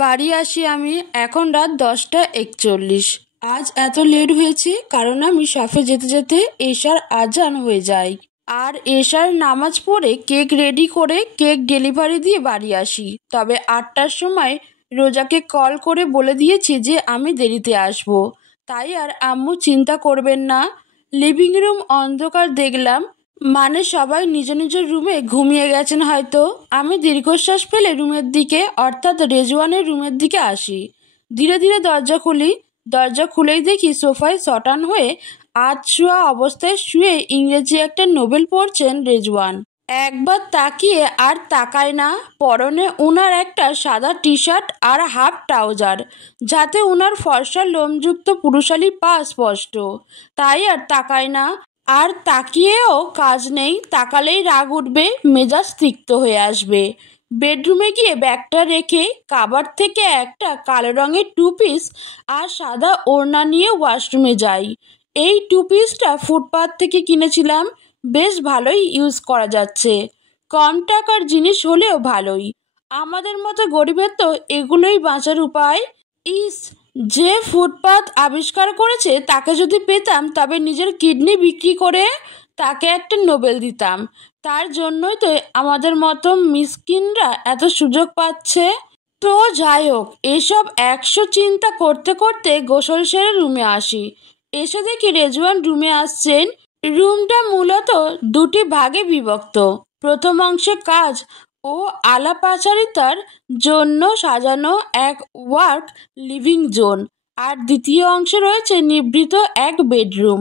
বাড়ি আসি আমি এখন রাত 10টা 41। আজ এত লেট হয়েছে কারণ আমি শপে যেতে যেতে এশার আজান হয়ে যায়। আর এশার নামাজ পড়ে কেক রেডি করে কেক ডেলিভারি দিয়ে বাড়ি আসি। তবে 8টার সময় রোজাকে কল করে বলে দিয়েছি যে আমি দেরিতে আসব, তাই আর আম্মু চিন্তা করবেন না। লিভিং রুম অন্ধকার দেখলাম, মানে সবাই নিজ নিজের রুমে ঘুমিয়ে গেছেন হয়তো। আমি দীর্ঘশ্বাস ফেলে রুমের দিকে অর্থাৎ রেজওয়ানের রুমের দিকে আসি। ধীরে ধীরে দরজা খুলি। দরজা খুলেই দেখি সোফায় সটান হয়ে আধশোয়া অবস্থায় শুয়ে ইংরেজি একটা নোবেল পড়ছেন রেজওয়ান। একবার তাকিয়ে আর তাকায় না। পরনে উনার একটা সাদা টি শার্ট আর হাফ ট্রাউজার, যাতে উনার ফর্সা লোমযুক্ত পুরুষালী পা স্পষ্ট। তাই আর তাকায় না। আর তাকিয়েও কাজ নেই, তাকালেই রাগ উঠবে, মেজাজ তিক্ত হয়ে আসবে। বেডরুমে গিয়ে ব্যাগটা রেখে কাবার্ড থেকে একটা কালো রঙের টু পিস আর সাদা ওড়না নিয়ে ওয়াশরুমে যাই। এই টু পিসটা ফুটপাথ থেকে কিনেছিলাম, বেশ ভালোই ইউজ করা যাচ্ছে। কম টাকার জিনিস হলেও ভালোই। আমাদের মতো গরিবের তো এগুলোই বাঁচার উপায়। ইস, যে ফুটপাথ আবিষ্কার করেছে তাকে যদি পেতাম তবে নিজের কিডনি বিক্রি করে তাকে একটা নোবেল দিতাম। তার জন্যই তো আমাদের মতো মিসকিনরা এত সুযোগ পাচ্ছে। তো যাই হোক, এসব 100 চিন্তা করতে করতে গোসল সেরে রুমে আসি। এসে দেখি রেজওয়ান রুমে আসছেন। রুমটা মূলত দুটি ভাগে বিভক্ত। প্রথম অংশে কাজ ও আলাপচারিতার জন্য সাজানো এক ওয়ার্ক লিভিং জোন, আর দ্বিতীয় অংশে রয়েছে নিভৃত এক বেডরুম।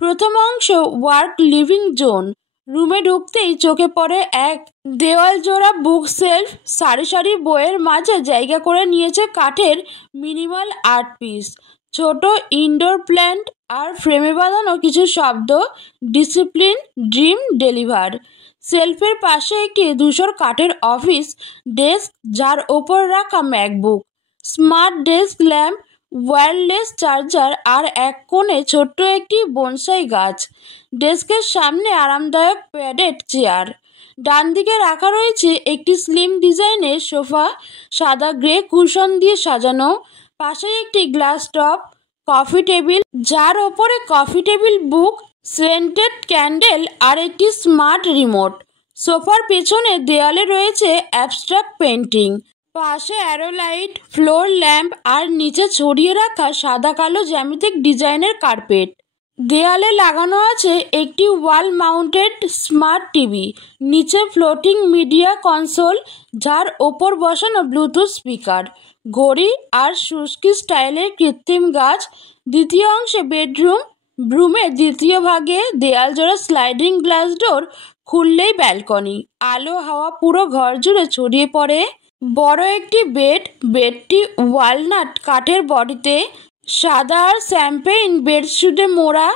প্রথম অংশ ওয়ার্ক লিভিং জোন। রুমে ঢুকতেই চোখে পড়ে এক দেওয়াল জোড়া বুক সেলফ। সারি সারি বইয়ের মাঝে জায়গা করে নিয়েছে কাঠের মিনিমাল আর্ট পিস, ছোট ইনডোর প্ল্যান্ট আর ফ্রেমে বাঁধানো কিছু শব্দ, ডিসিপ্লিন, ড্রিম ডেলিভার। সেলফের পাশে একটি ধূসর কাঠের অফিস ডেস্ক, যার ওপর রাখা MacBook, smart desk lamp, wireless charger আর এক কোণে ছোট্ট একটি বনসাই গাছ। ডেস্কের সামনে আরামদায়ক প্যাডেড চেয়ার। ডান দিকে রাখা রয়েছে একটি স্লিম ডিজাইনের সোফা, সাদা গ্রে কুশন দিয়ে সাজানো। পাশে একটি গ্লাস টপ কফি টেবিল, যার ওপরে coffee table book, scented candle আর একটি স্মার্ট রিমোট। সোফার পেছনে দেয়ালে রয়েছে অ্যাবস্ট্রাক্ট পেন্টিং, পাশে অ্যারো লাইট, ফ্লোর ল্যাম্প আর নিচে ছড়িয়ে রাখা সাদা কালো জ্যামিতিক ডিজাইনের কার্পেট। দেয়ালে লাগানো আছে একটি ওয়াল মাউন্টেড স্মার্ট টিভি, নিচে ফ্লোটিং মিডিয়া কনসোল, যার ওপর বসানো ব্লুটুথ স্পিকার, ঘড়ি আর সুস্কি স্টাইলের কৃত্রিম গাছ। দ্বিতীয় অংশে বেডরুম। রুমের দ্বিতীয় ভাগে দেয়াল জোড়া স্লাইডিং গ্লাস ডোর, খুললেই ব্যালকনি। আলো হাওয়া পুরো ঘর জুড়ে ছড়িয়ে পড়ে। বড় একটি বেড। বেডটি ওয়ালনাট কাঠের বডিতে, সাদা আর শ্যাম্পেইন বেডশিটে মোড়া,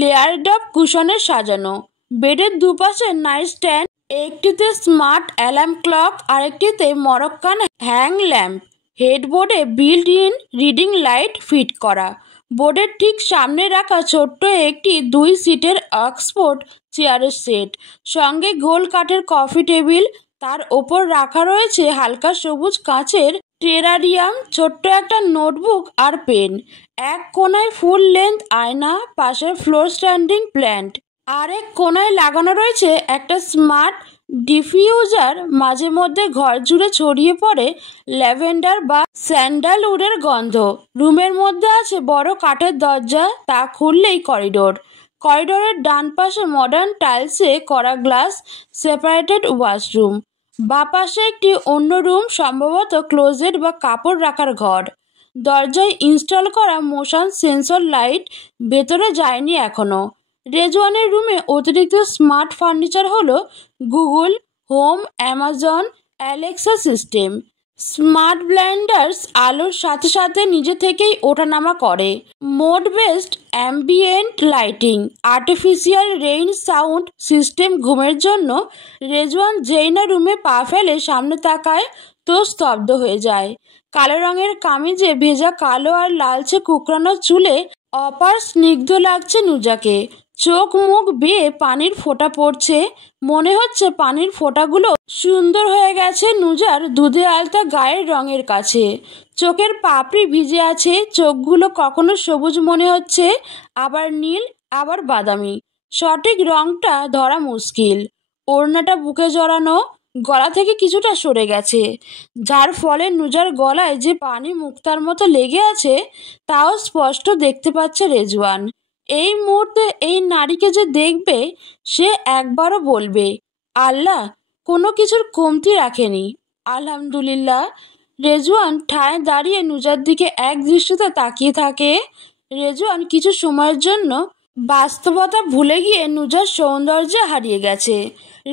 লেয়ার্ড অফ কুশনে সাজানো। বেডের দুপাশে নাইট স্ট্যান্ড, একটিতে স্মার্ট অ্যালার্ম ক্লক, আরেকটিতে মরক্কান হ্যাং ল্যাম্প। হেডবোর্ডে built in reading light fit করা। বোর্ডের ঠিক সামনে রাখা ছোট্ট একটি 2 সিটের অক্সফোর্ড চেয়ারের সেট, সঙ্গে গোল কাঠের কফি টেবিল। তার ওপর রাখা রয়েছে হালকা সবুজ কাঁচের টেরারিয়াম, ছোট্ট একটা নোটবুক আর পেন। এক কোণায় ফুল লেন্থ আয়না, পাশে ফ্লোর স্ট্যান্ডিং প্ল্যান্ট। আরেক কোণায় লাগানো রয়েছে একটা স্মার্ট ডিফিউজার। মাঝে মধ্যে ঘর জুড়ে ছড়িয়ে পড়ে ল্যাভেন্ডার বা স্যান্ডালউডের গন্ধ। রুমের মধ্যে আছে বড় কাঠের দরজা, তা খুললেই করিডোর। করিডোরের ডান পাশে মডার্ন টাইলসে করা গ্লাস সেপারেটেড ওয়াশরুম। বাঁ পাশে একটি অন্য রুম, সম্ভবত ক্লোজেট বা কাপড় রাখার ঘর। দরজায় ইনস্টল করা মোশন সেন্সর লাইট ভেতরে যায়নি এখনো। রেজওয়ানের রুমে অতিরিক্ত স্মার্ট ফার্নিচার হলো Google home, Amazon Alexa system. Smart Blinders আলোর সাথে সাথে নিজে থেকেই ওঠানামা করে। Mode based ambient lighting, artificial rain sound system. ঘুমের জন্য রেজওয়ান যেই না রুমে পা ফেলে সামনে তাকায় তো স্তব্ধ হয়ে যায়। কালো রঙের কামিজে ভেজা কালো আর লালচে কুকরানো চুলে অপার স্নিগ্ধ লাগছে নুজাকে। চোখ মুখ বেয়ে পানির ফোঁটা পড়ছে, মনে হচ্ছে পানির ফোঁটাগুলো সুন্দর হয়ে গেছে নুজার দুধে আলতা গায়ের রঙের কাছে। চোখের পাপড়ি ভিজে আছে, চোখগুলো কখনো সবুজ মনে হচ্ছে, আবার নীল, আবার বাদামি। সঠিক রংটা ধরা মুশকিল। ওড়নাটা বুকে জড়ানো, গলা থেকে কিছুটা সরে গেছে, যার ফলে নুজার গলায় যে পানি মুক্তার মতো লেগে আছে তাও স্পষ্ট দেখতে পাচ্ছে রেজওয়ান। এই মুহূর্তে এই নারীকে যে দেখবে সে একবারও বলবে, আল্লাহ কোনো কিছুর কমতি রাখেনি, আলহামদুলিল্লাহ। রেজওয়ান ঠায় দাঁড়িয়ে নুজার দিকে এক দৃষ্টিতে তাকিয়ে থাকে। রেজওয়ান কিছু সময়ের জন্য বাস্তবতা ভুলে গিয়ে নুজার সৌন্দর্যে হারিয়ে গেছে।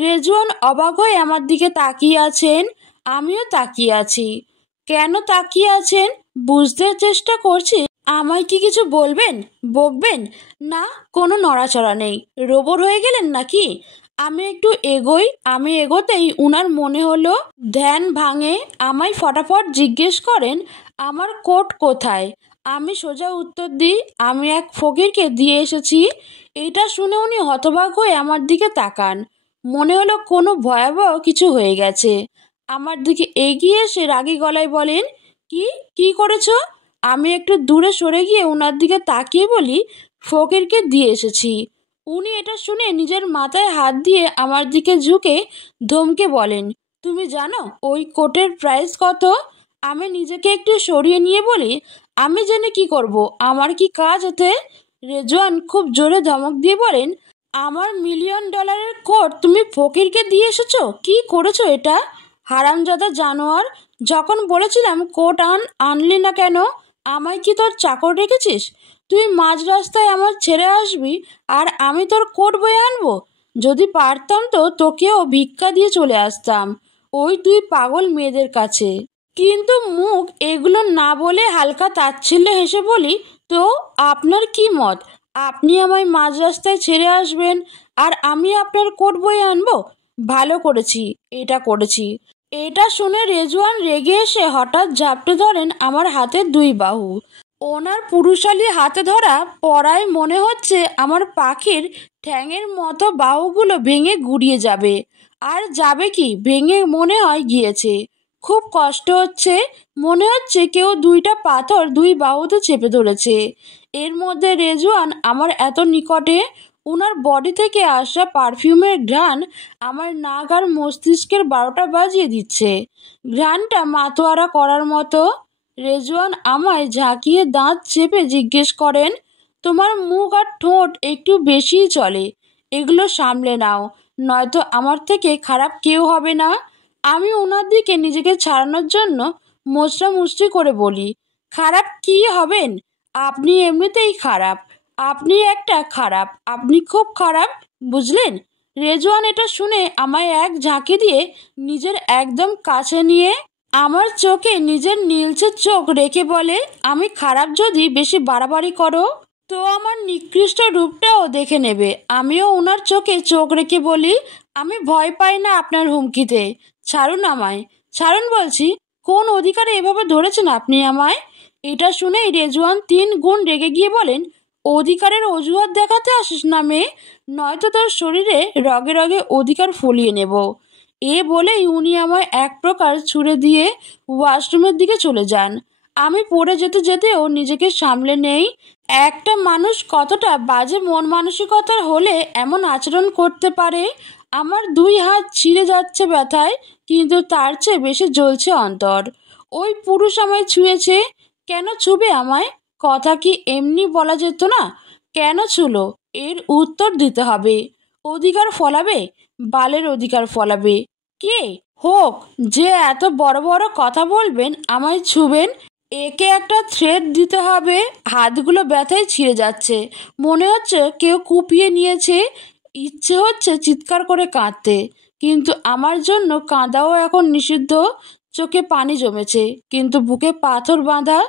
রেজওয়ান অবাক হয়ে আমার দিকে তাকিয়ে আছেন, আমিও তাকিয়ে আছি। কেন তাকিয়ে আছেন বুঝতে চেষ্টা করছি। আমায় কি কিছু বলবেন, বকবেন? না, কোনো নড়াচড়া নেই। রোবট হয়ে গেলেন নাকি? আমি একটু এগোই। আমি এগোতেই উনার মনে হলো ধ্যান ভাঙে। আমায় ফটাফট জিজ্ঞেস করেন আমার কোট কোথায়। আমি সোজা উত্তর দিই, আমি এক ফকিরকে দিয়ে এসেছি। এটা শুনে উনি হতবাক হয়ে আমার দিকে তাকান। মনে হলো কোনো ভয়াবহ কিছু হয়ে গেছে। আমার দিকে এগিয়ে এসে রাগী গলায় বলেন, কি কি করেছো? আমি একটু দূরে সরে গিয়ে ওনার দিকে তাকিয়ে বলি, ফকিরকে দিয়ে এসেছি। উনি এটা শুনে নিজের মাথায় হাত দিয়ে আমার দিকে ঝুঁকে ধমকে বলেন, তুমি জানো ওই কোটের প্রাইস কত? আমি নিজেকে একটু সরিয়ে নিয়ে বলি, আমি জেনে কি করব, আমার কি কাজ এতে? রেজওয়ান খুব জোরে ধমক দিয়ে বলেন, আমার $1,000,000 কোট তুমি ফকিরকে দিয়ে এসেছো? কি করেছো এটা, হারামজাদা জানোয়ার? যখন বলেছিলাম কোট আনলি না কেন? আমায় কি তোর চাকর রেখেছিস? তুই মাঝ রাস্তায় আমার ছেড়ে আসবি আর আমি তোর কোট বয়ে আনবো? যদি পারতাম তো তোকেও ভিক্ষা দিয়ে চলে আসতাম ওই তুই পাগল মেয়েদের কাছে। কিন্তু মুখ এগুলো না বলে হালকা তাচ্ছিল্য হেসে বলি, তো আপনার কি মত? আপনি আমায় মাঝ রাস্তায় ছেড়ে আসবেন আর আমি আপনার কোট বয়ে আনবো? ভালো করেছি, এটা করেছি। এটা শুনে রেজওয়ান রেগে এসে হঠাৎ ঝাপটে ধরেন আমার হাতের দুই বাহু। ওনার পুরুষালী হাতে ধরা পড়ায় মনে হচ্ছে আমার পাখির ঠ্যাঙের মতো বাহুগুলো ভেঙে গুড়িয়ে যাবে। আর যাবে কি, ভেঙে মনে হয় গিয়েছে। খুব কষ্ট হচ্ছে, মনে হচ্ছে কেউ দুইটা পাথর দুই বাহুতে চেপে ধরেছে। এর মধ্যে রেজওয়ান আমার এত নিকটে, ওনার বডি থেকে আসা পারফিউমের ঘ্রাণ আমার নাক আর মস্তিষ্কের 12টা বাজিয়ে দিচ্ছে। ঘ্রাণটা মাতোয়ারা করার মতো। রেজওয়ান আমায় ঝাঁকিয়ে দাঁত চেপে জিজ্ঞেস করেন, তোমার মুখ আর ঠোঁট একটু বেশিই চলে, এগুলো সামলে নাও, নয়তো আমার থেকে খারাপ কেউ হবে না। আমি ওনার দিকে নিজেকে ছাড়ানোর জন্য মোচড়া মুচড়ি করে বলি, খারাপ কি হবেন? আপনি এমনিতেই খারাপ, আপনি একটা খারাপ, আপনি খুব খারাপ, বুঝলেন? রেজওয়ান এটা শুনে আমায় এক ঝাঁকি দিয়ে নিজের একদম কাছে নিয়ে আমার চোখে নিজের নীলচে চোখ রেখে বলে, আমি খারাপ যদি বেশি বাড়াবাড়ি করো তো আমার নিকৃষ্ট রূপটাও দেখে নেবে। আমিও ওনার চোখে চোখ রেখে বলি, আমি ভয় পাই না আপনার হুমকিতে, ছাড়ুন আমায়, ছাড়ুন বলছি। কোন অধিকারে এভাবে ধরেছেন আপনি আমায়? এটা শুনেই রেজওয়ান 3 গুণ রেগে গিয়ে বলেন, অধিকারের অজুহাত দেখাতে আসিস না মেয়ে, নয়তো তোর শরীরে রগে রগে অধিকার ফলিয়ে নেব। এ বলেই উনি আমায় এক প্রকার ছুড়ে দিয়ে ওয়াশরুমের দিকে চলে যান। আমি পড়ে যেতে যেতেও নিজেকে সামলে নেই। একটা মানুষ কতটা বাজে মন মানসিকতার হলে এমন আচরণ করতে পারে? আমার 2 হাত ছিঁড়ে যাচ্ছে ব্যথায়, কিন্তু তার চেয়ে বেশি জ্বলছে অন্তর। ওই পুরুষ আমায় ছুঁয়েছে, কেন ছুবে আমায়? কথা কি এমনি বলা যেত না? কেন ছুলো এর উত্তর দিতে হবে। অধিকার ফলাবে, বালের অধিকার ফলাবে। কে হোক যে এত বড় বড় কথা বলবেন, আমায় ছুবেন, একে একটা থ্রেড দিতে হবে। হাতগুলো ব্যথায় ছিঁড়ে যাচ্ছে, মনে হচ্ছে কেউ কুপিয়ে নিয়েছে। ইচ্ছে হচ্ছে চিৎকার করে কাঁদতে, কিন্তু আমার জন্য কাঁদাও এখন নিষিদ্ধ। চোখে পানি জমেছে, কিন্তু বুকে পাথর বাঁধা,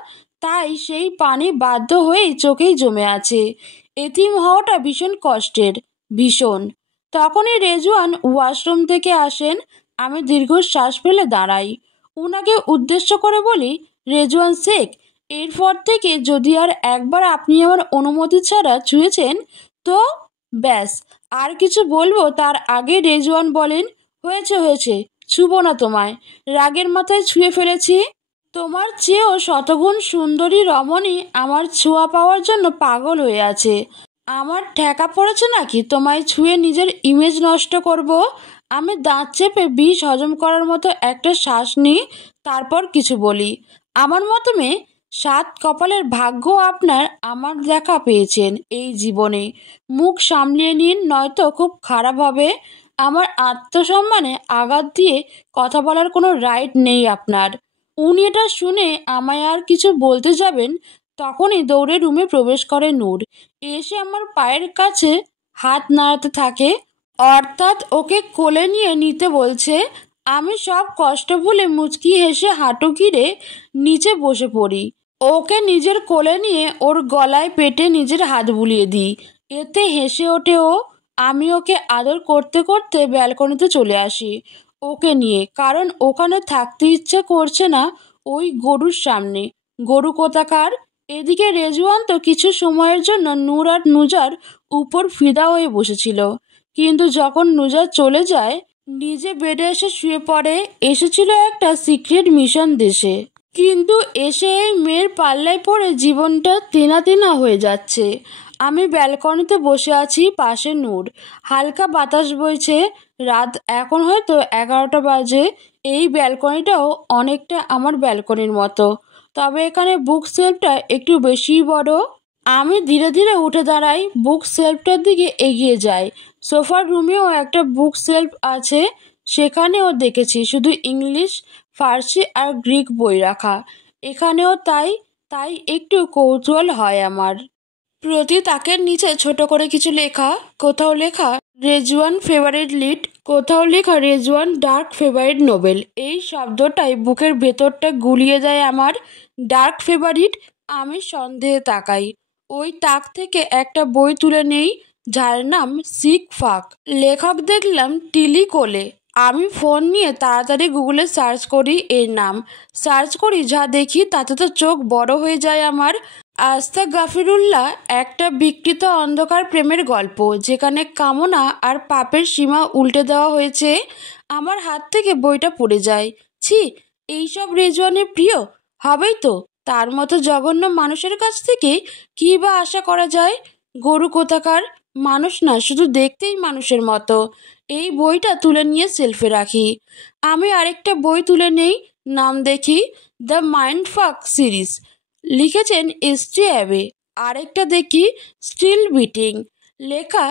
তাই সেই পানি বাধ্য হয়েই চোখেই জমে আছে। এতিম হওয়াটা ভীষণ কষ্টের, ভীষণ। তখনই রেজওয়ান ওয়াশরুম থেকে আসেন। আমি দীর্ঘশ্বাস ফেলে দাঁড়াই। উনাকে উদ্দেশ্য করে বলি, রেজওয়ান শেখ, এরপর থেকে যদি আর একবার আপনি আমার অনুমতি ছাড়া ছুঁয়েছেন তো ব্যাস, আর কিছু বলবো তার আগে রেজওয়ান বলেন, হয়েছে হয়েছে, ছুবো না তোমায়, রাগের মাথায় ছুঁয়ে ফেলেছি। তোমার চেয়েও শতগুণ সুন্দরী রমণী আমার ছোঁয়া পাওয়ার জন্য পাগল হয়ে আছে। আমার ঠেকা পড়েছে নাকি তোমায় ছুঁয়ে নিজের ইমেজ নষ্ট করব? আমি দাঁত চেপে বিষ হজম করার মতো একটা শ্বাস নিই, তারপর কিছু বলি। আমার মতো মেয়ে, সাত কপালের ভাগ্য আপনার আমার দেখা পেয়েছেন এই জীবনে। মুখ সামলিয়ে নিন, নয়তো খুব খারাপ হবে। আমার আত্মসম্মানে আঘাত দিয়ে কথা বলার কোনো রাইট নেই আপনার। উনি এটা শুনে আমায় আর কিছু বলতে যাবেন, তখনই দৌড়ে রুমে প্রবেশ করে নূর। এসে আমার পায়ের কাছে হাত নাড়াতে থাকে, অর্থাৎ ওকে কোলে নিয়ে নিতে বলছে। আমি সব কষ্ট ভুলে মুচকি হেসে হাঁটু গিরে নিচে বসে পড়ি। ওকে নিজের কোলে নিয়ে ওর গলায় পেটে নিজের হাত বুলিয়ে দিই। এতে হেসে ওঠে ও। আমি ওকে আদর করতে করতে ব্যালকনিতে চলে আসি ওকে নিয়ে, কারণ ওখানে থাকতে ইচ্ছে করছে না ওই গরুর সামনে। গরু কোথাকার! এদিকে রেজওয়ান তো কিছু সময়ের জন্য নূর আর নুজার উপর ফিদা হয়ে বসেছিল, কিন্তু যখন নুজার চলে যায় নিজে বেডে এসে শুয়ে পড়ে। এসেছিল একটা সিক্রেট মিশন দেশে, কিন্তু এসে এই মেয়ের পাল্লায় পড়ে জীবনটা তেনা তেনা হয়ে যাচ্ছে। আমি ব্যালকনিতে বসে আছি, পাশে নূর। হালকা বাতাস বইছে। রাত এখন হয়তো 11টা বাজে। এই ব্যালকনিটাও অনেকটা আমার ব্যালকনির মতো, তবে এখানে বুক সেলফটা একটু বেশিই বড়। আমি ধীরে ধীরে উঠে দাঁড়াই, বুক সেলফটার দিকে এগিয়ে যাই। সোফার রুমেও একটা বুক সেলফ আছে, সেখানেও দেখেছি শুধু ইংলিশ, ফার্সি আর গ্রিক বই রাখা। এখানেও তাই। তাই একটু কৌতূহল হয় আমার। প্রতি তাকের নিচে ছোট করে কিছু লেখা। কোথাও লেখা রেজওয়ান ফেভারিট লিড, কোথাও লেখা রেজওয়ান ডার্ক ফেভারিট নোবেল। এই শব্দটাই বুকের ভেতরটা গুলিয়ে দেয় আমার। Dark favourite? আমি সন্দেহে তাকাই। ওই তাক থেকে একটা বই তুলে নেই, যার নাম সিক ফাক। লেখক দেখলাম টিলি কোলে। আমি ফোন নিয়ে তাড়াতাড়ি গুগলে সার্চ করি এর নাম। সার্চ করি, যা দেখি তাতে তো চোখ বড় হয়ে যায় আমার। আস্তাগফিরুল্লাহ, একটা বিকৃত অন্ধকার প্রেমের গল্প, যেখানে কামনা আর পাপের সীমা উল্টে দেওয়া হয়েছে। আমার হাত থেকে বইটা পড়ে যায়। ছি, এইসব রেজওয়ানের প্রিয় হবেই তো। তার মতো জঘন্য মানুষের কাছ থেকে কী বা আশা করা যায়? গরু কোথাকার! মানুষ না, শুধু দেখতেই মানুষের মতো। এই বইটা তুলে নিয়ে সেলফে রাখি। আমি আরেকটা বই তুলে নেই, নাম দেখি দ্য মাইন্ডফাক সিরিজ, লিখেছেন এস.টি. অ্যাবে। আরেকটা দেখি স্টিল বিটিং, লেখা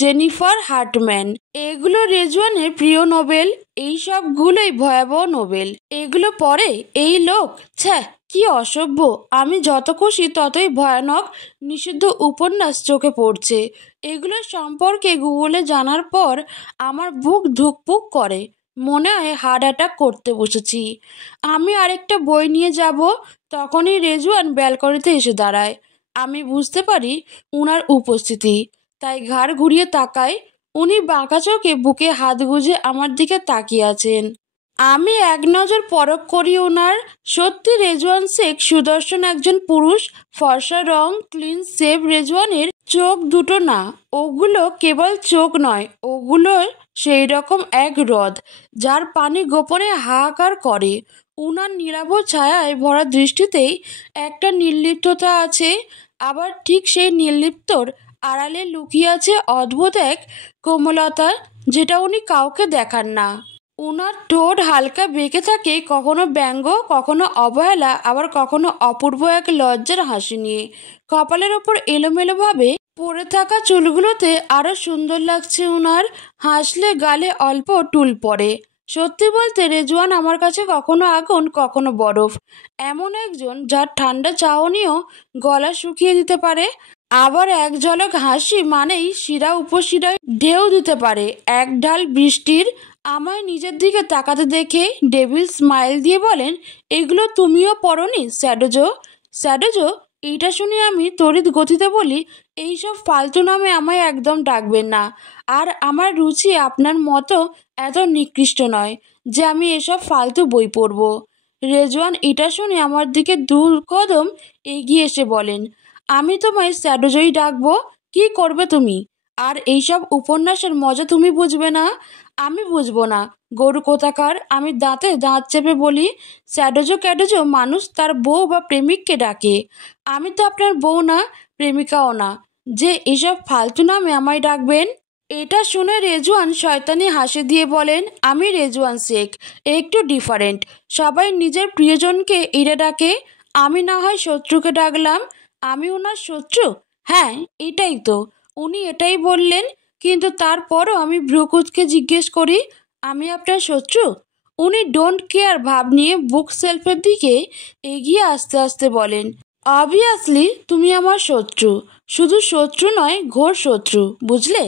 জেনিফার হার্টম্যান। এগুলো রেজওয়ানের প্রিয় নোবেল। এই সবগুলোই ভয়াবহ নোবেল। এগুলো পড়ে এই লোক! ছ্যাঃ, কি অসভ্য! আমি যত খুশি ততই ভয়ানক নিষিদ্ধ উপন্যাস চোখে পড়ছে। এগুলো সম্পর্কে গুগলে জানার পর আমার বুক ধুকপুক করে। মনে হয় হার্ট অ্যাটাক করতে বসেছি। আমি আরেকটা বই নিয়ে যাব, তখনই রেজওয়ান ব্যালকনিতে এসে দাঁড়ায়। আমি বুঝতে পারি উনার উপস্থিতি, তাই ঘাড় ঘুরিয়ে তাকাই। উনি বাঁকা চোখে বুকে হাত গুজে আমার দিকে তাকিয়ে আছেন। আমি এক নজর পরখ করি ওনার। সত্যি রেজওয়ান শেখ সুদর্শন একজন পুরুষ। ফর্সা রং, ক্লিন শেভ। রেজওয়ানের চোখ দুটো না, ওগুলো কেবল চোখ নয়, ওগুলো সেই রকম এক হ্রদ, যার পানি গোপনে হাহাকার করে। উনার নীলাভ ছায়ায় ভরা দৃষ্টিতেই একটা নির্লিপ্ততা আছে, আবার ঠিক সেই নির্লিপ্তর আড়ালে লুকিয়ে আছে অদ্ভুত এক কোমলতা, যেটা উনি কাউকে দেখান না। উনার ঠোঁট হালকা বেঁকে থাকে, কখনো ব্যঙ্গ, কখনো অবহেলা, আবার কখনো অপূর্ব এক লজ্জার হাসি নিয়ে। কপালের ওপর এলোমেলোভাবে পড়ে থাকা চুলগুলোতে আরো সুন্দর লাগছে উনার। হাসলে গালে অল্প টুল পড়ে। সত্যি বলতে রেজওয়ান আমার কাছে কখনো আগুন, কখনো বরফ। এমন একজন যার ঠান্ডা চাহনিও গলা শুকিয়ে দিতে পারে, আবার এক ঝলক হাসি মানেই শিরা উপশিরায় ঢেউ দিতে পারে এক ঢাল বৃষ্টির। আমায় নিজের দিকে তাকাতে দেখে ডেভিল স্মাইল দিয়ে বলেন, এগুলো তুমিও পড়নি স্যাডোজো? স্যাডোজো? এইটা শুনে আমি তড়িৎ গতিতে বলি, এইসব ফালতু নামে আমায় একদম ডাকবেন না। আর আমার রুচি আপনার মতো এত নিকৃষ্ট নয় যে আমি এসব ফালতু বই পড়ব। রেজওয়ান এটা শুনে আমার দিকে 2 কদম এগিয়ে এসে বলেন, আমি তোমায় স্যাডোজোই ডাকবো। কি করবে তুমি? আর এইসব উপন্যাসের মজা তুমি বুঝবে না, আমি বুঝবো না। গরু কোথাকার। আমি দাঁতে দাঁত চেপে বলি, স্যাডোজো ক্যাডোজো মানুষ তার বউ বা প্রেমিককে ডাকে। আমি তো আপনার বউ না, প্রেমিকাও না, যে এসব ফালতু নামে আমায় ডাকবেন। এটা শুনে রেজওয়ান শয়তানি হাসি দিয়ে বলেন, আমি রেজওয়ান শেখ, একটু ডিফারেন্ট। সবাই নিজের প্রিয়জনকে এরা ডাকে, আমি না হয় শত্রুকে ডাকলাম। আমি ওনার শত্রু? হ্যাঁ, এটাই তো। উনি এটাই বললেন, কিন্তু তারপরও আমি ভ্রুকুচকে জিজ্ঞেস করি, আমি আপনার শত্রু? উনি ডোন্ট কেয়ার ভাব নিয়ে বুক সেলফের দিকে এগিয়ে আস্তে আস্তে বলেন, অবভিয়াসলি তুমি আমার শত্রু। শুধু শত্রু নয়, ঘোর শত্রু, বুঝলে?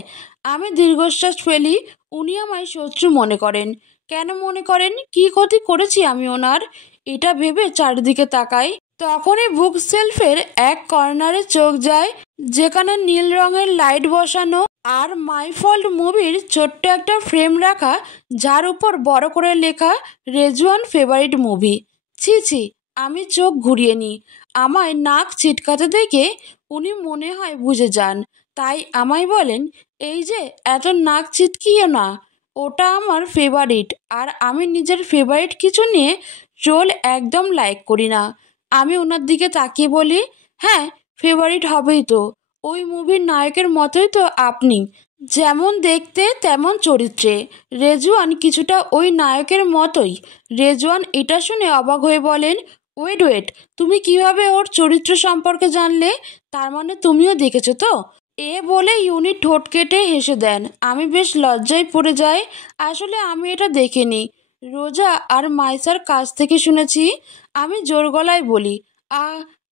আমি দীর্ঘশ্বাস ফেলি। উনি আমায় শত্রু মনে করেন? কেন মনে করেন? কি ক্ষতি করেছি আমি ওনার? এটা ভেবে চারিদিকে তাকাই। তখনই বুক সেলফের এক কর্নারে চোখ যায়, যেখানে নীল রঙের লাইট বসানো আর মাই ফল্ট মুভির ছোট্ট একটা ফ্রেম রাখা, যার উপর বড় করে লেখা রেজওয়ান ফেভারিট মুভি। ছি ছি, আমি চোখ ঘুরিয়ে নিই। আমায় নাক ছিটকাতে দেখে উনি মনে হয় বুঝে যান, তাই আমায় বলেন, এই যে এত নাক ছিটকিও না, ওটা আমার ফেভারিট। আর আমি নিজের ফেভারিট কিছু নিয়ে ট্রোল একদম লাইক করি না। আমি ওনার দিকে তাকিয়ে বলি, হ্যাঁ, ফেভারিট হবেই তো। ওই মুভির নায়কের মতোই তো আপনি, যেমন দেখতে তেমন চরিত্রে। রেজওয়ান কিছুটা ওই নায়কের মতোই। রেজওয়ান এটা শুনে অবাক হয়ে বলেন, ওয়েট ওয়েট, তুমি কিভাবে ওর চরিত্র সম্পর্কে জানলে? তার মানে তুমিও দেখেছো তো? এ বলে ইউনি ঠোঁট কেটে হেসে দেন। আমি বেশ লজ্জায় পড়ে যাই। আসলে আমি এটা দেখিনি, রোজা আর মাইসার কাছ থেকে শুনেছি। আমি জোর গলায় বলি, আ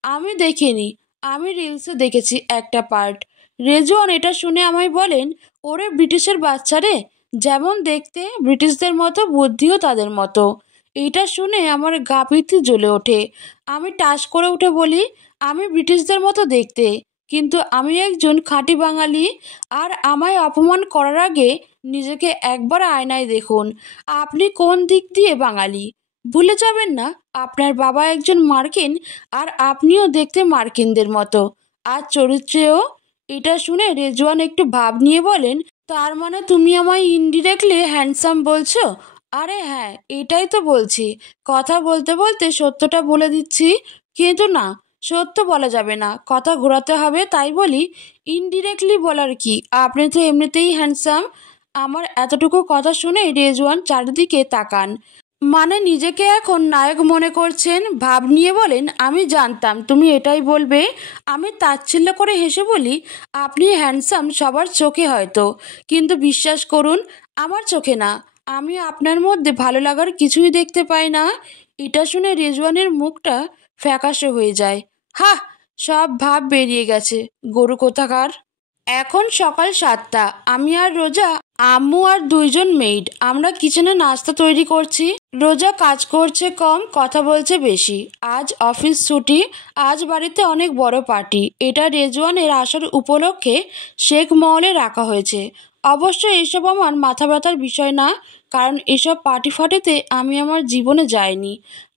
আমি দেখিনি, আমি রিলসে দেখেছি একটা পার্ট। রেজওয়ান এটা শুনে আমায় বলেন, ওরে ব্রিটিশের বাচ্চা রে, যেমন দেখতে ব্রিটিশদের মতো, বুদ্ধিও তাদের মতো। এইটা শুনে আমার গা পিত্তি জ্বলে ওঠে। আমি টাস করে উঠে বলি, আমি ব্রিটিশদের মতো দেখতে, কিন্তু আমি একজন খাঁটি বাঙালি। আর আমায় অপমান করার আগে নিজেকে একবার আয়নায় দেখুন। আপনি কোন দিক দিয়ে বাঙালি? ভুলে যাবেন না, আপনার বাবা একজন মার্কিন, আর আপনিও দেখতে মার্কিনদের মতো, আর চরিত্রেও। এটা শুনে রেজওয়ান একটু ভাব নিয়ে বলেন, তার মানে তুমি আমায় ইনডিরেক্টলি হ্যান্ডসাম বলছো? আরে হ্যাঁ, এটাই তো বলছি। কথা বলতে বলতে সত্যটা বলে দিচ্ছি। কিন্তু না, সত্য বলা যাবে না, কথা ঘোরাতে হবে। তাই বলি, ইনডিরেক্টলি বলার কি, আপনি তো এমনিতেই হ্যান্ডসাম। আমার এতটুকু কথা শুনে রেজওয়ান চারিদিকে তাকান, মানে নিজেকে এখন নায়ক মনে করছেন। ভাব নিয়ে বলেন, আমি জানতাম তুমি এটাই বলবে। আমি তাচ্ছিল্য করে হেসে বলি, আপনি হ্যান্ডসাম সবার চোখে হয়তো, কিন্তু বিশ্বাস করুন, আমার চোখে না। আমি আপনার মধ্যে ভালো লাগার কিছুই দেখতে পাই না। এটা শুনে রেজওয়ানের মুখটা ফ্যাকাশে হয়ে যায়। হাহ, সব ভাব বেরিয়ে গেছে, গরু কোথাকার। এখন সকাল 7টা। আমি আর রোজা, আম্মু আর দুইজন মেইড, আমরা কিচেনে নাস্তা তৈরি করছি। রোজা কাজ করছে কম, কথা বলছে বেশি। আজ অফিস ছুটি, আজ বাড়িতে অনেক বড় পার্টি। এটা রেজওয়ানের আসার উপলক্ষে শেখ মহলে রাখা হয়েছে। অবশ্য এসব আমার মাথা ব্যথার বিষয় না, কারণ এসব পার্টি ফাটিতে আমি আমার জীবনে যাইনি,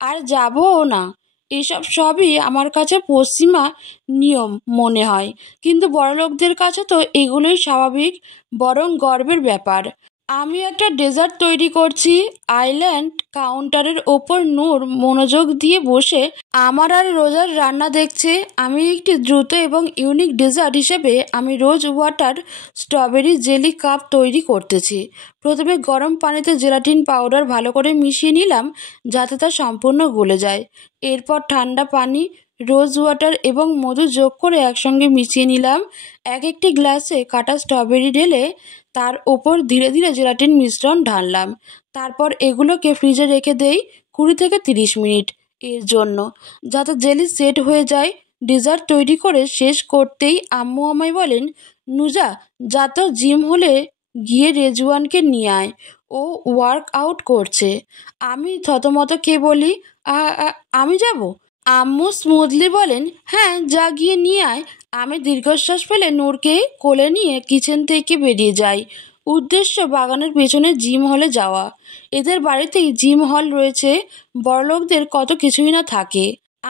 আর যাবও না। এসব সবই আমার কাছে পশ্চিমা নিয়ম মনে হয়, কিন্তু বড়লোকদের কাছে তো এগুলোই স্বাভাবিক, বরং গর্বের ব্যাপার। আমি একটা ডেজার্ট তৈরি করছি। আইল্যান্ড কাউন্টারের ওপর নূর মনোযোগ দিয়ে বসে আমার আর রোজার রান্না দেখছে। আমি একটি দ্রুত এবং ইউনিক ডেজার্ট হিসেবে আমি rose water strawberry jelly cup তৈরি করতেছি। প্রথমে গরম পানিতে জেলাটিন পাউডার ভালো করে মিশিয়ে নিলাম, যাতে তা সম্পূর্ণ গলে যায়। এরপর ঠান্ডা পানি, রোজ ওয়াটার এবং মধু যোগ করে একসঙ্গে মিশিয়ে নিলাম। একটি গ্লাসে কাটা স্ট্রবেরি ঢেলে তার ওপর ধীরে ধীরে জেলাটিন মিশ্রণ ঢাললাম। তারপর এগুলোকে ফ্রিজে রেখে দেই 20 থেকে 30 মিনিট এর জন্য, যাতে জেলি সেট হয়ে যায়। ডেজার্ট তৈরি করে শেষ করতেই আম্মু আমায় বলেন, নুজা, যা তো জিম হলে গিয়ে রেজওয়ানকে নিয়ে আয়, ও ওয়ার্ক আউট করছে। আমি থতমত খেয়ে বলি, আমি যাব? আম্মু স্মুথলি বলেন, হ্যাঁ, যা গিয়ে নিয়ে আয়। আমি দীর্ঘশ্বাস ফেলে নূরকে কোলে নিয়ে কিচেন থেকে বেরিয়ে যাই। উদ্দেশ্য বাগানের পেছনে জিম হলে যাওয়া। এদের বাড়িতেই জিম হল রয়েছে, বড়লোকদের কত কিছুই না থাকে।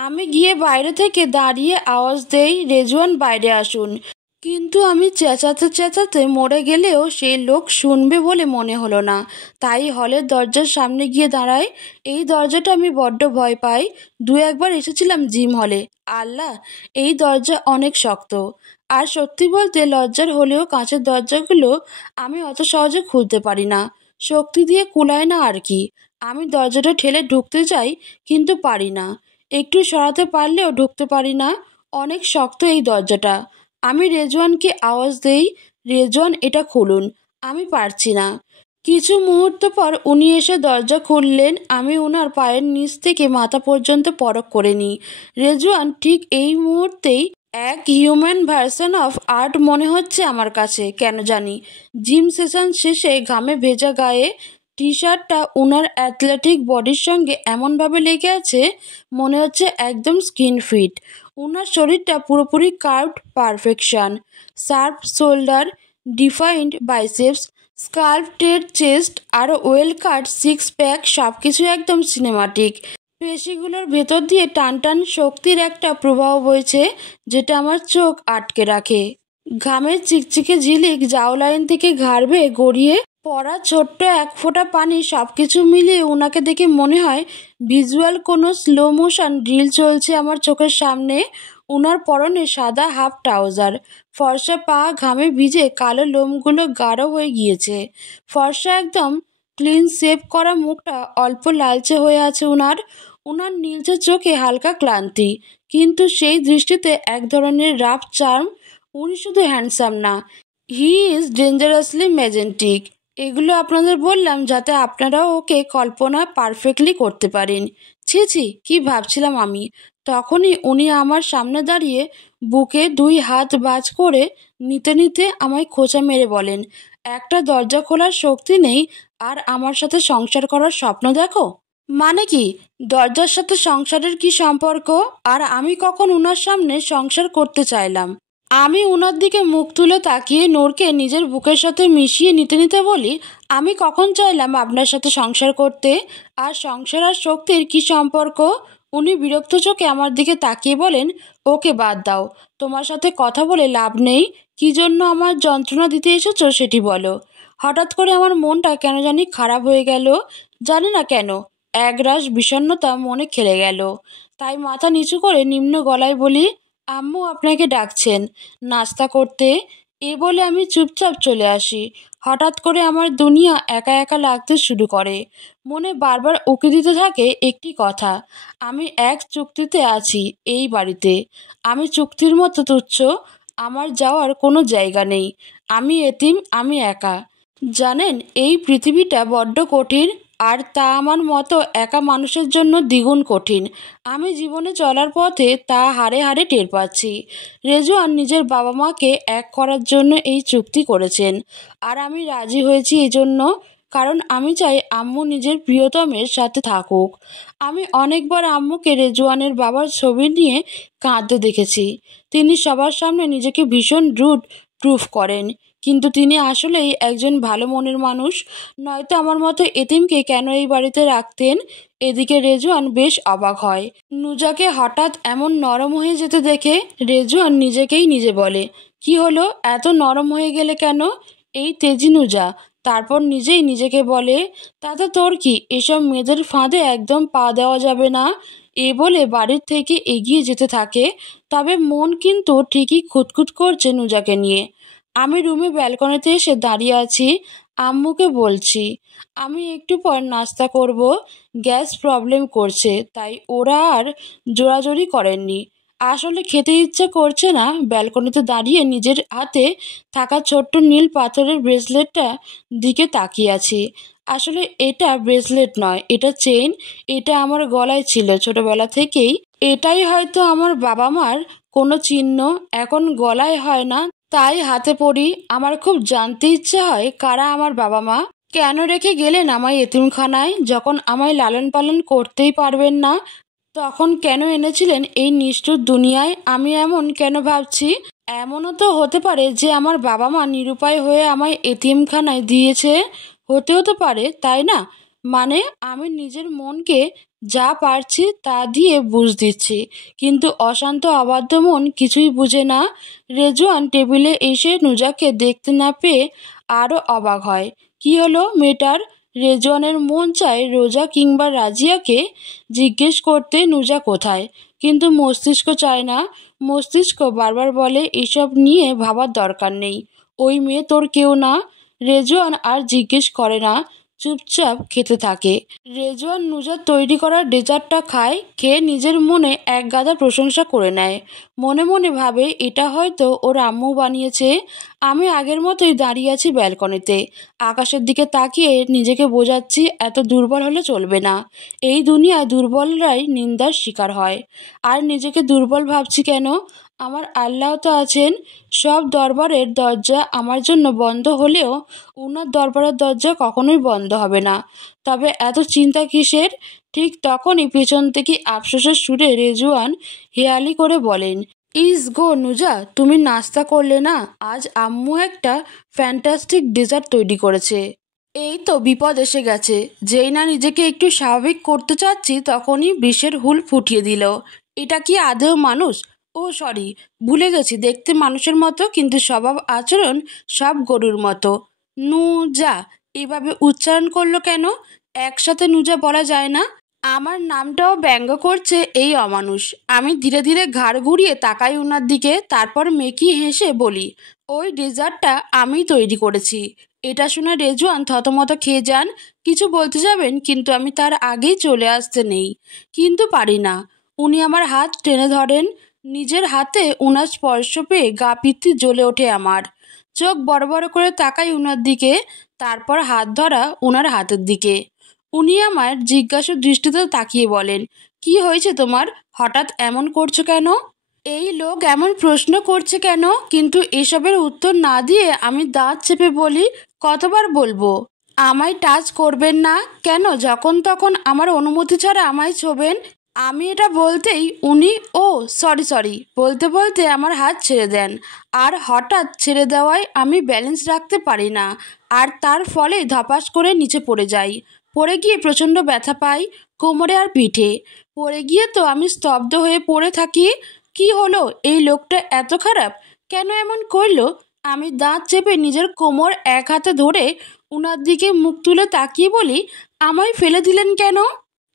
আমি গিয়ে বাইরে থেকে দাঁড়িয়ে আওয়াজ দেই, রেজওয়ান বাইরে আসুন। কিন্তু আমি চেঁচাতে চেঁচাতে মরে গেলেও সেই লোক শুনবে বলে মনে হলো না, তাই হলের দরজার সামনে গিয়ে দাঁড়াই। এই দরজাটা আমি বড্ড ভয় পাই। দু একবার এসেছিলাম জিম হলে। আল্লাহ, এই দরজা অনেক শক্ত। আর সত্যি বলতে লজ্জার হলেও কাঁচের দরজাগুলো আমি অত সহজে খুলতে পারি না, শক্তি দিয়ে কুলায় না আর কি। আমি দরজাটা ঠেলে ঢুকতে চাই, কিন্তু পারি না। একটু সরাতে পারলেও ঢুকতে পারি না, অনেক শক্ত এই দরজাটা। আমি রেজওয়ানকে আওয়াজ দেই, রেজওয়ান এটা খুলুন। আমি পারছি না। কিছু মুহূর্ত পর উনি এসে দরজা খুললেন। আমি ওনার পায়ের নিচ থেকে মাথা পর্যন্ত পরখ করে নিই। রেজওয়ান ঠিক এই মুহূর্তেই এক হিউম্যান ভার্সন অফ আর্ট মনে হচ্ছে আমার কাছে, কেন জানি। জিম সেশন শেষে ঘামে ভেজা গায়ে টি শার্টটা ওনার অ্যাথলেটিক বডির সঙ্গে এমনভাবে লেগে আছে, মনে হচ্ছে একদম স্কিন ফিট। ওনার শরীরটা পুরোপুরি curved perfection, sharp shoulder, defined biceps, sculpted chest আর ওয়েল কাট সিক্স প্যাক, সব কিছু একদম সিনেমাটিক। পেশিগুলোর ভেতর দিয়ে টান টান শক্তির একটা প্রবাহ বইছে, যেটা আমার চোখ আটকে রাখে। ঘামের চিকচিকে ঝিলিক জাওলাইন থেকে ঘাড় বেয়ে গড়িয়ে পড়া ছোট্ট এক ফোঁটা পানি, সবকিছু মিলিয়ে ওনাকে দেখে মনে হয় ভিজুয়াল কোনো স্লো মোশন ড্রিল চলছে আমার চোখের সামনে। ওনার পরনে সাদা হাফ ট্রাউজার, ফর্সা পা ঘামে ভিজে কালো লোমগুলো গাঢ় হয়ে গিয়েছে। ফর্সা একদম ক্লিন শেভ করা মুখটা অল্প লালচে হয়ে আছে ওনার। ওনার নীলচে চোখে হালকা ক্লান্তি, কিন্তু সেই দৃষ্টিতে এক ধরনের রাফ চার্ম। উনি শুধু হ্যান্ডসাম না, হি ইজ ডেঞ্জারাসলি ম্যাজেন্টিক। এগুলো আপনাদের বললাম যাতে আপনারাও ওকে কল্পনা পারফেক্টলি করতে পারেন। ছি ছি, কি ভাবছিলাম আমি। তখনই উনি আমার সামনে দাঁড়িয়ে বুকে দুই হাত বাজ করে নিতে নিতে আমায় খোঁচা মেরে বলেন, একটা দরজা খোলার শক্তি নেই আর আমার সাথে সংসার করার স্বপ্ন দেখো? মানে কি? দরজার সাথে সংসারের কি সম্পর্ক? আর আমি কখন উনার সামনে সংসার করতে চাইলাম? আমি উনার দিকে মুখ তুলে তাকিয়ে নূরকে নিজের বুকের সাথে মিশিয়ে নিতে নিতে বলি, আমি কখন চাইলাম আপনার সাথে সংসার করতে? আর সংসার আর শক্তির কি সম্পর্ক? উনি বিরক্ত চোখে আমার দিকে তাকিয়ে বলেন, ওকে বাদ দাও, তোমার সাথে কথা বলে লাভ নেই। কি জন্য আমার যন্ত্রণা দিতে এসেছো সেটি বলো। হঠাৎ করে আমার মনটা কেন জানি খারাপ হয়ে গেল, জানি না কেন। একরাশ বিষণ্ণতা মনে খেলে গেল। তাই মাথা নিচু করে নিম্ন গলায় বলি, আম্মু আপনাকে ডাকছেন নাস্তা করতে। এ বলে আমি চুপচাপ চলে আসি। হঠাৎ করে আমার দুনিয়া একা একা লাগতে শুরু করে। মনে বারবার উকি দিতে থাকে একটি কথা, আমি এক চুক্তিতে আছি এই বাড়িতে। আমি চুক্তির মতো তুচ্ছ, আমার যাওয়ার কোনো জায়গা নেই। আমি এতিম, আমি একা। জানেন, এই পৃথিবীটা বড্ড কঠিন, আর তা আমার মতো একা মানুষের জন্য দ্বিগুণ কঠিন। আমি জীবনে চলার পথে তা হাড়ে হাড়ে টের পাচ্ছি। রেজওয়ান নিজের বাবা মাকে এক করার জন্য এই চুক্তি করেছেন, আর আমি রাজি হয়েছি এই জন্য, কারণ আমি চাই আম্মু নিজের প্রিয়তমের সাথে থাকুক। আমি অনেকবার আম্মুকে রেজওয়ানের বাবার ছবি নিয়ে কাঁদতে দেখেছি। তিনি সবার সামনে নিজেকে ভীষণ রুড প্রুফ করেন, কিন্তু তিনি আসলেই একজন ভালো মনের মানুষ। নয়তো আমার মতো এতিমকে কেন এই বাড়িতে রাখতেন? এদিকে রেজওয়ান বেশ অবাক হয় নুজাকে হঠাৎ এমন নরম হয়ে যেতে দেখে। রেজওয়ান নিজেকেই নিজে বলে, কি হলো, এত নরম হয়ে গেলে কেন? এই তেজি নুজা। তারপর নিজেই নিজেকে বলে, তাতে তোর কি, এসব মেয়েদের ফাঁদে একদম পা দেওয়া যাবে না। এ বলে বাড়ির থেকে এগিয়ে যেতে থাকে। তবে মন কিন্তু ঠিকই খুঁতখুত করছে নুজাকে নিয়ে। আমি রুমে ব্যালকনিতে এসে দাঁড়িয়ে আছি। আম্মুকে বলছি আমি একটু পর নাস্তা করব, গ্যাস প্রবলেম করছে, তাই ওরা আর জোরাজোরি করেননি। আসলে খেতে ইচ্ছে করছে না। ব্যালকনিতে দাঁড়িয়ে নিজের হাতে থাকা ছোট্ট নীল পাথরের ব্রেসলেটটা দিকে তাকিয়ে আছি। আসলে এটা ব্রেসলেট নয়, এটা চেইন। এটা আমার গলায় ছিল ছোটবেলা থেকেই। এটাই হয়তো আমার বাবা মার কোনো চিহ্ন। এখন গলায় হয় না, তাই হাতে পড়ি। আমার খুব জানতে ইচ্ছে হয় কারা আমার বাবা মা। কেন রেখে গেলেন আমায় এতিমখানায়? যখন আমায় লালন পালন করতেই পারবেন না, তখন কেন এনেছিলেন এই নিষ্ঠুর দুনিয়ায়? আমি এমন কেন ভাবছি? এমনও তো হতে পারে যে আমার বাবা মা নিরুপায় হয়ে আমায় এতিমখানায় দিয়েছে। হতেও তো পারে, তাই না? মানে আমি নিজের মনকে যা পারছি তা দিয়ে বুঝ দিচ্ছি, কিন্তু অশান্ত অবাধ্য মন কিছুই বুঝে না। রেজওয়ান টেবিলে এসে নুজাকে দেখতে না পেয়ে আরও অবাক হয়। কি হলো মেয়েটার? রেজওয়ানের মন চায় রোজা কিংবা রাজিয়াকে জিজ্ঞেস করতে নুজা কোথায়, কিন্তু মস্তিষ্ক চায় না। মস্তিষ্ক বারবার বলে এসব নিয়ে ভাবার দরকার নেই, ওই মেয়ে তোর কেউ না। রেজওয়ান আর জিজ্ঞেস করে না, চুপচাপ খেতে থাকে। রেজওয়ান নুজার তৈরি করা ডেজার্টটা খায়, খেয়ে নিজের মনে এক গাদা প্রশংসা করে নেয়। মনে মনে ভাবে এটা হয়তো ওর আম্মু বানিয়েছে। আমি আগের মতোই দাঁড়িয়ে আছি ব্যালকনিতে, আকাশের দিকে তাকিয়ে নিজেকে বোঝাচ্ছি এত দুর্বল হলে চলবে না। এই দুনিয়ায় দুর্বলরাই নিন্দার শিকার হয়। আর নিজেকে দুর্বল ভাবছি কেন? আমার আল্লাহ তো আছেন। সব দরবারের দরজা আমার জন্য বন্ধ হলেও উনার দরবারের দরজা কখনোই বন্ধ হবে না। তবে এত চিন্তা কিসের? ঠিক তখনই পেছন থেকে আফসোসের সুরে রেজওয়ান হেয়ালি করে বলেন, ইস গো নুজা, তুমি নাস্তা করলে না? আজ আম্মু একটা ফ্যান্টাস্টিক ডেজার্ট তৈরি করেছে। এই তো বিপদ এসে গেছে। যেই না নিজেকে একটু স্বাভাবিক করতে চাচ্ছি তখনই বিষের হুল ফুটিয়ে দিল। এটা কি আদৌ মানুষ? ও সরি, ভুলে গেছি, দেখতে মানুষের মতো কিন্তু স্বভাব আচরণ সব গরুর মতো। নুজা এভাবে উচ্চারণ করলো কেন? একসাথে নুজা বলা যায় না? আমার নামটাও ব্যঙ্গ করছে এই অমানুষ। আমি ধীরে ধীরে ঘাড় ঘুরিয়ে তাকাই ওনার দিকে, তারপর মেকি হেসে বলি, ওই ডেজার্টটা আমি তৈরি করেছি। এটা শুনে রেজওয়ান থতমত খেয়ে যান। কিছু বলতে যাবেন, কিন্তু আমি তার আগেই চলে আসতে নেই, কিন্তু পারি না। উনি আমার হাত টেনে ধরেন। নিজের হাতে উনার স্পর্শ পেয়ে গা পিত্তি জ্বলে ওঠে আমার। চোখ বড় বড় করে তাকাই উনার দিকে, তারপর হাত ধরা উনার হাতের দিকে। উনি আমার জিজ্ঞাসু দৃষ্টিতে তাকিয়ে বলেন, কি হয়েছে তোমার? হঠাৎ এমন করছো কেন? এই লোক এমন প্রশ্ন করছে কেন? কিন্তু এসবের উত্তর না দিয়ে আমি দাঁত চেপে বলি, কতবার বলবো আমায় টাচ করবেন না? কেন যখন তখন আমার অনুমতি ছাড়া আমায় ছোবেন? আমি এটা বলতেই উনি ও সরি সরি বলতে বলতে আমার হাত ছেড়ে দেন। আর হঠাৎ ছেড়ে দেওয়ায় আমি ব্যালেন্স রাখতে পারি না, আর তার ফলে ধপাস করে নিচে পড়ে যাই। পড়ে গিয়ে প্রচণ্ড ব্যথা পাই কোমরে আর পিঠে। পড়ে গিয়ে তো আমি স্তব্ধ হয়ে পড়ে থাকি। কি হলো? এই লোকটা এত খারাপ কেন এমন করলো? আমি দাঁত চেপে নিজের কোমর এক হাতে ধরে উনার দিকে মুখ তুলে তাকিয়ে বলি, আমায় ফেলে দিলেন কেন?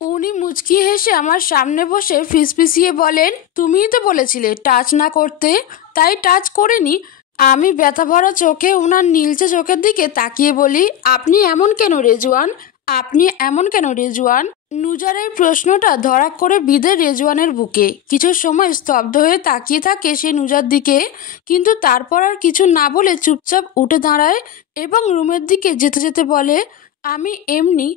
উনি মুচকি হেসে আমার সামনে বসে ফিসফিসিয়ে বলেন, তুমিই তো বলেছিলে টাচ না করতে, তাই টাচ করিনি। আমি ব্যথা ভরা চোখে উনার নীলচে চোখের দিকে তাকিয়ে বলি, আপনি এমন কেন রেজওয়ান? আপনি এমন কেন রেজওয়ান? নুজার এই প্রশ্নটা ধড়াক করে বিঁধে রেজওয়ানের বুকে। কিছু সময় স্তব্ধ হয়ে তাকিয়ে থাকে সে নুজার দিকে, কিন্তু তারপর আর কিছু না বলে চুপচাপ উঠে দাঁড়ায় এবং রুমের দিকে যেতে যেতে বলে, আমি এমনি।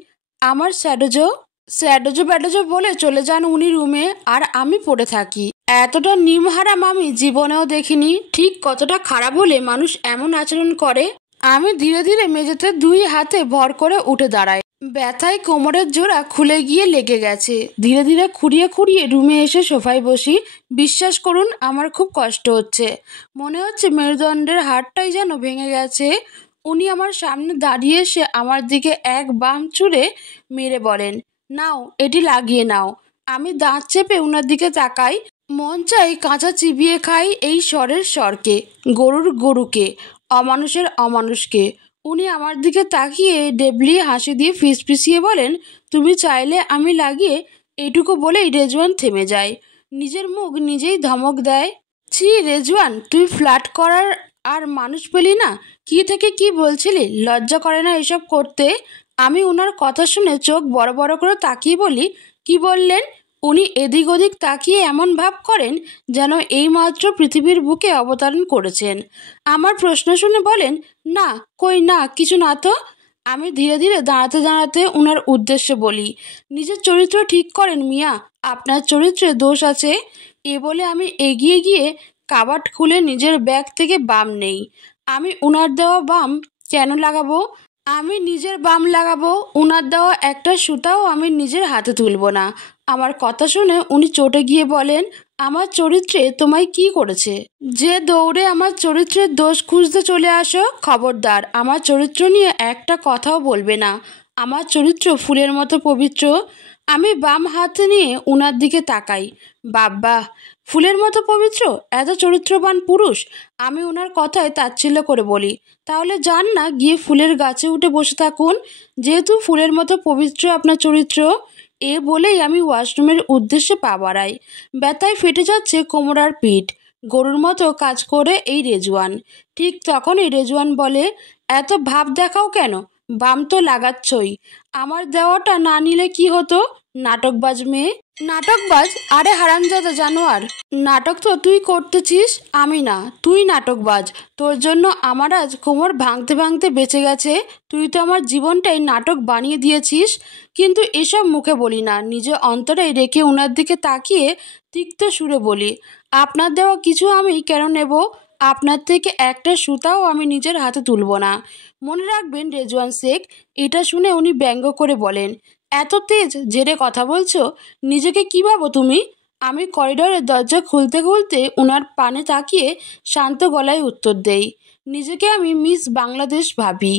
আমার স্যাডোজো স্যাডোজো ব্যাডোজো বলে চলে যান উনি রুমে, আর আমি পড়ে থাকি। এতটা নিমহারাম আমি জীবনেও দেখিনি। ঠিক কতটা খারাপ হলে মানুষ এমন আচরণ করে। আমি ধীরে ধীরে মেঝেতে দুই হাতে ভর করে উঠে দাঁড়াই। ব্যথায় কোমরের জোড়া খুলে গিয়ে লেগে গেছে। ধীরে ধীরে খুঁড়িয়ে খুঁড়িয়ে রুমে এসে সোফায় বসি। বিশ্বাস করুন আমার খুব কষ্ট হচ্ছে। মনে হচ্ছে মেরুদণ্ডের হাড়টাই যেন ভেঙে গেছে। উনি আমার সামনে দাঁড়িয়ে এসে আমার দিকে এক বাম চুড়ে মেরে বলেন, নাও এটি লাগিয়ে নাও। আমি দাঁত চেপে উনার দিকে তাকাই। মন চাই কাঁচা চিবিয়ে খাই এই স্বরের স্বরকে, গরুর গরুকে, অমানুষের অমানুষকে। উনি আমার দিকে তাকিয়ে ডেবলিয়ে হাসি দিয়ে ফিসফিসিয়ে বলেন, তুমি চাইলে আমি লাগিয়ে। এইটুকু বলেই রেজওয়ান থেমে যায়। নিজের মুখ নিজেই ধমক দেয়। ছি রেজওয়ান, তুই ফ্ল্যাট করার আর মানুষ পেলি না? কি থেকে কি বলছিলি? লজ্জা করে না এসব করতে? আমি উনার কথা শুনে চোখ বড় বড় করে তাকিয়ে বলি, কি বললেন? উনি এদিক ওদিক তাকিয়ে এমন ভাব করেন যেন এইমাত্র পৃথিবীর বুকে অবতরণ করেছেন। আমার প্রশ্ন শুনে বলেন, না কই না কিছু না তো। আমি ধীরে ধীরে দাঁড়াতে দাঁড়াতে উনার উদ্দেশ্যে বলি, নিজের চরিত্র ঠিক করেন মিয়া, আপনার চরিত্রে দোষ আছে। এ বলে আমি এগিয়ে গিয়ে কাবাট খুলে নিজের ব্যাগ থেকে বাম নেই। আমি উনার দেওয়া বাম কেন লাগাবো? আমি নিজের বাম লাগাবো? উনার দেওয়া একটা সুতাও আমি নিজের হাতে তুলব না। আমার কথা শুনে উনি চটে গিয়ে বলেন, আমার চরিত্রে তোমায় কি করেছে? যে দৌড়ে আমার চরিত্রের দোষ খুঁজতে চলে আসো, খবরদার আমার চরিত্র নিয়ে একটা কথাও বলবে না। আমার চরিত্র ফুলের মতো পবিত্র। আমি বাম হাত নিয়ে উনার দিকে তাকাই। বাবা, ফুলের মতো পবিত্র, এত চরিত্রবান পুরুষ। আমি ওনার কথায় তাচ্ছিল্য করে বলি, তাহলে যান না, গিয়ে ফুলের গাছে উঠে বসে থাকুন, যেহেতু ফুলের মতো পবিত্র আপনার চরিত্র। এ বলেই আমি ওয়াশরুমের উদ্দেশ্যে পা বাড়াই। ব্যথায় ফেটে যাচ্ছে কোমর আর পিঠ। গরুর মতো কাজ করে এই রেজওয়ান। ঠিক তখনই রেজওয়ান বলে, এত ভাব দেখাও কেন? বাম তো লাগাচ্ছই। আমার দেওয়াটা না নিলে কি হতো? নাটকবাজ মেয়ে। নাটকবাজ? আরে হারামজাদা জানোয়ার, নাটক তো তুই করতেছিস, আমি না। তুই নাটকবাজ। তোর জন্য আমার আজ কোমর ভাঙতে ভাঙতে বেঁচে গেছে। তুই তো আমার জীবনটাই নাটক বানিয়ে দিয়েছিস। কিন্তু এসব মুখে বলি না, নিজে অন্তরে রেখে ওনার দিকে তাকিয়ে তিক্ত সুরে বলি, আপনার দেওয়া কিছু আমি কেন নেব? আপনার থেকে একটা সুতাও আমি নিজের হাতে তুলব না। মনে রাখবেন রেজওয়ান শেখ। এটা শুনে উনি ব্যঙ্গ করে বলেন, এত তেজ জেরে কথা বলছো? নিজেকে কী ভাবো তুমি? আমি করিডোরের দরজা খুলতে খুলতে ওনার পানে তাকিয়ে শান্ত গলায় উত্তর দেই, নিজেকে আমি মিস বাংলাদেশ ভাবি।